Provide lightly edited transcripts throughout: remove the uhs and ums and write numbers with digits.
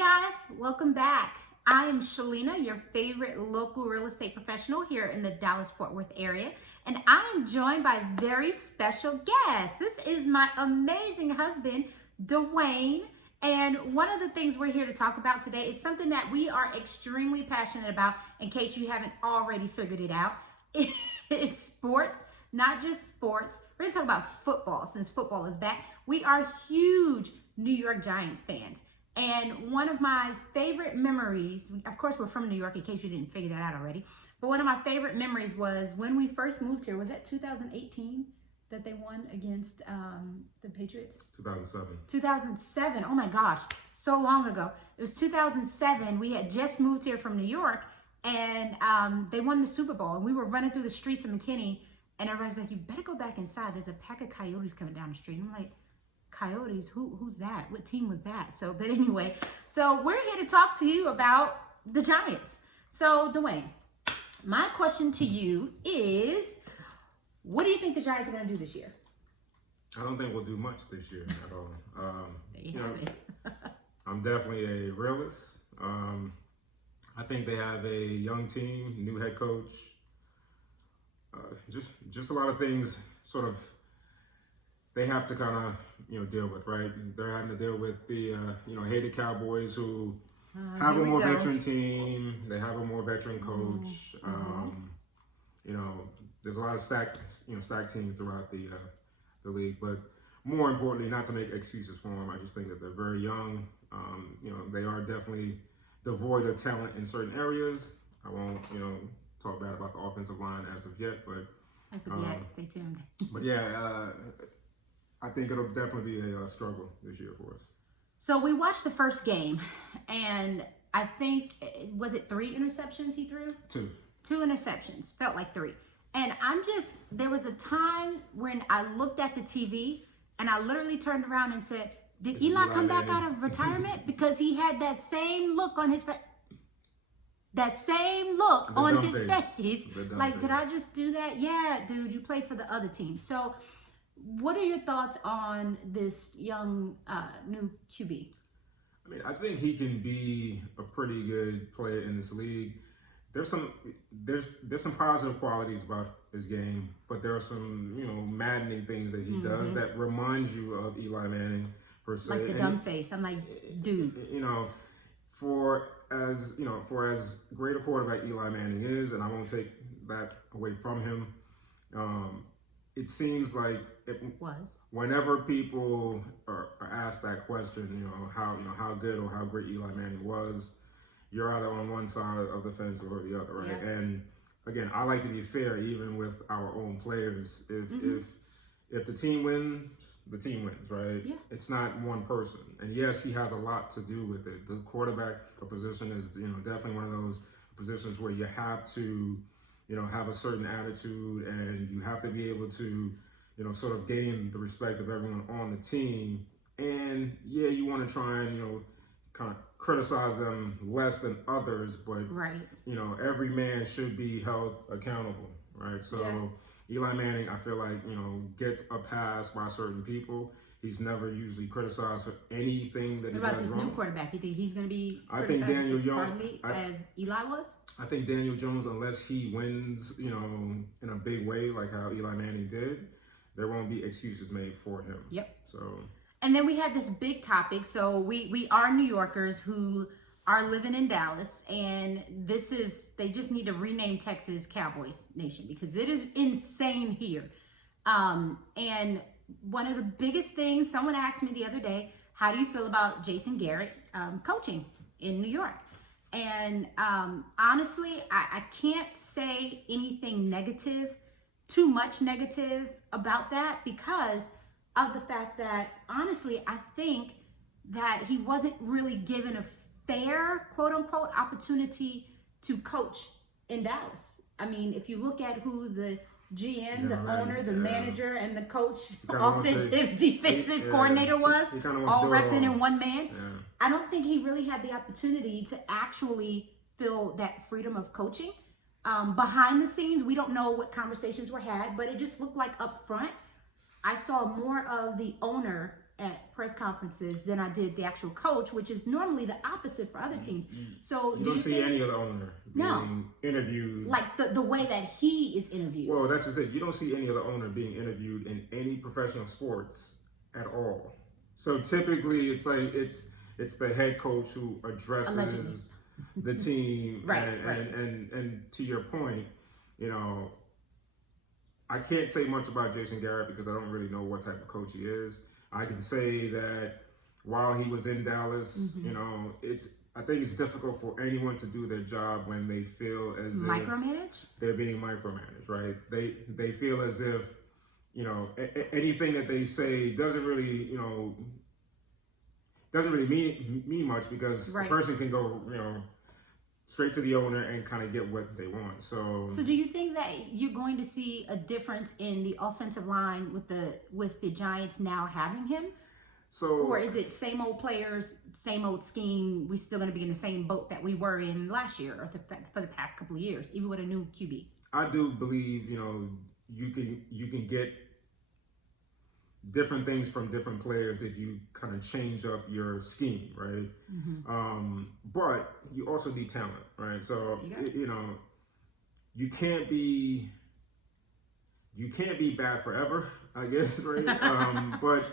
guys, welcome back. I am Shelyna, your favorite local real estate professional here in the Dallas-Fort Worth area, and I am joined by a very special guest. This is my amazing husband, Dwayne, and one of the things we're here to talk about today is something that we are extremely passionate about, in case you haven't already figured it out. It is sports, not just sports. We're going to talk about football since football is back. We are huge New York Giants fans. And one of my favorite memories, of course, we're from New York, in case you didn't figure that out already. But one of my favorite memories was when we first moved here. Was that 2018 that they won against the Patriots? 2007. 2007. Oh my gosh, so long ago. It was 2007. We had just moved here from New York, and they won the Super Bowl. And we were running through the streets of McKinney, and everybody's like, "You better go back inside. There's a pack of coyotes coming down the street." And I'm like, "Coyotes? Who's that? What team was that?" So, but anyway, so we're here to talk to you about the Giants. So, Dwayne, my question to you is, what do you think the Giants are going to do this year? I don't think we'll do much this year at all. There you have it. I'm definitely a realist. I think they have a young team, new head coach. Just a lot of things sort of they have to kind of, deal with, right? They're having to deal with the, hated Cowboys who have a more veteran team. They have a more veteran coach. There's a lot of stacked teams throughout the league. But more importantly, not to make excuses for them, I just think that they're very young. They are definitely devoid of talent in certain areas. I won't, talk bad about the offensive line as of yet, but Stay tuned. But yeah, I think it'll definitely be a struggle this year for us. So we watched the first game, and I think, was it 3 interceptions he threw? 2. 2 interceptions, felt like 3. And there was a time when I looked at the TV and I literally turned around and said, did Eli come back out of retirement? Because he had that same look on his face. That same look on his face. Like, did I just do that? Yeah, dude, you played for the other team. So what are your thoughts on this young new QB? I mean, I think he can be a pretty good player in this league. There's some positive qualities about his game, but there are some maddening things that he does that remind you of Eli Manning per se. Like the dumb face. I'm like, dude. For as great a quarterback Eli Manning is, and I won't take that away from him. It seems like whenever people are asked that question, how good or how great Eli Manning was, you're either on one side of the fence or the other, right? Yeah. And again, I like to be fair, even with our own players. If the team wins, the team wins, right? Yeah. It's not one person, and yes, he has a lot to do with it. The quarterback position is definitely one of those positions where you have to have a certain attitude, and you have to be able to, sort of gain the respect of everyone on the team. And yeah, you want to try and, kind of criticize them less than others, but every man should be held accountable, right? So Eli Manning, I feel like, gets a pass by certain people. He's never usually criticized for anything that he does wrong. What about this new quarterback? You think he's going to be I think Daniel Jones, as Eli was? I think Daniel Jones, unless he wins, in a big way, like how Eli Manning did, there won't be excuses made for him. Yep. So. And then we had this big topic. So we are New Yorkers who are living in Dallas, and they just need to rename Texas Cowboys Nation because it is insane here. And one of the biggest things, someone asked me the other day, how do you feel about Jason Garrett coaching in New York? And honestly, I can't say anything negative, too much negative about that, because of the fact that, honestly, I think that he wasn't really given a fair, quote unquote, opportunity to coach in Dallas. I mean, if you look at who the GM, the owner, the manager, and the coach, offensive, defensive coordinator was, all wrapped in one man. Yeah. I don't think he really had the opportunity to actually feel that freedom of coaching. Behind the scenes, we don't know what conversations were had, but it just looked like up front, I saw more of the owner at press conferences than I did the actual coach, which is normally the opposite for other teams. So you don't see any other owner being interviewed like the way that he is interviewed. Well, that's just it. You don't see any other owner being interviewed in any professional sports at all. So typically, it's like it's the head coach who addresses Allegedly. the team, Right, and to your point, I can't say much about Jason Garrett because I don't really know what type of coach he is. I can say that while he was in Dallas, I think it's difficult for anyone to do their job when they feel as Micromanage? if they're being micromanaged, right? They feel as if, anything that they say doesn't really mean much because the person can go, straight to the owner and kind of get what they want. So do you think that you're going to see a difference in the offensive line with the Giants now having him? Or is it same old players, same old scheme? We still going to be in the same boat that we were in last year or for the past couple of years, even with a new QB? I do believe you can get different things from different players if you kind of change up your scheme, right? But you also need talent, right? So you can't be bad forever, I guess, right? But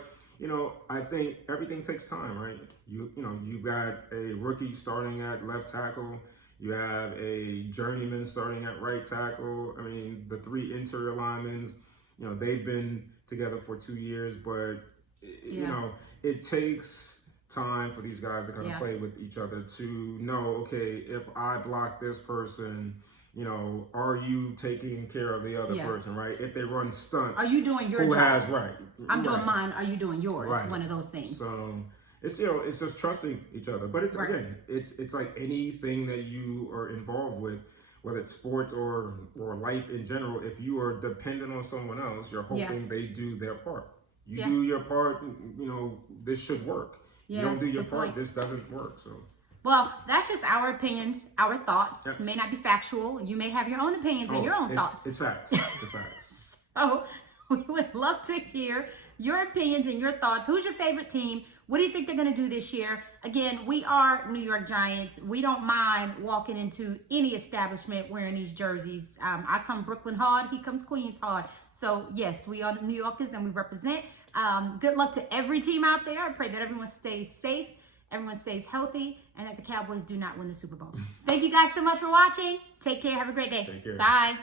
I think everything takes time, right? You've got a rookie starting at left tackle. You have a journeyman starting at right tackle. I mean, the three interior linemen, they've been together for 2 years, but it takes time for these guys to kind of play with each other to know, okay, if I block this person, are you taking care of the other person, right? If they run stunts, are you doing your who job? has right? I'm doing mine. Are you doing yours? Right. One of those things. So it's it's just trusting each other. But it's again, it's like anything that you are involved with, whether it's sports or life in general. If you are dependent on someone else, you're hoping they do their part. You do your part. This should work. You don't do your part, this doesn't work. So. Well, that's just our opinions, our thoughts. Yep. May not be factual. You may have your own opinions and your own thoughts. It's facts. It's facts. So we would love to hear your opinions and your thoughts. Who's your favorite team? What do you think they're going to do this year? Again, we are New York Giants. We don't mind walking into any establishment wearing these jerseys. I come Brooklyn hard. He comes Queens hard. So, yes, we are the New Yorkers and we represent. Good luck to every team out there. I pray that everyone stays safe, everyone stays healthy, and that the Cowboys do not win the Super Bowl. Thank you guys so much for watching. Take care. Have a great day. Take care. Bye.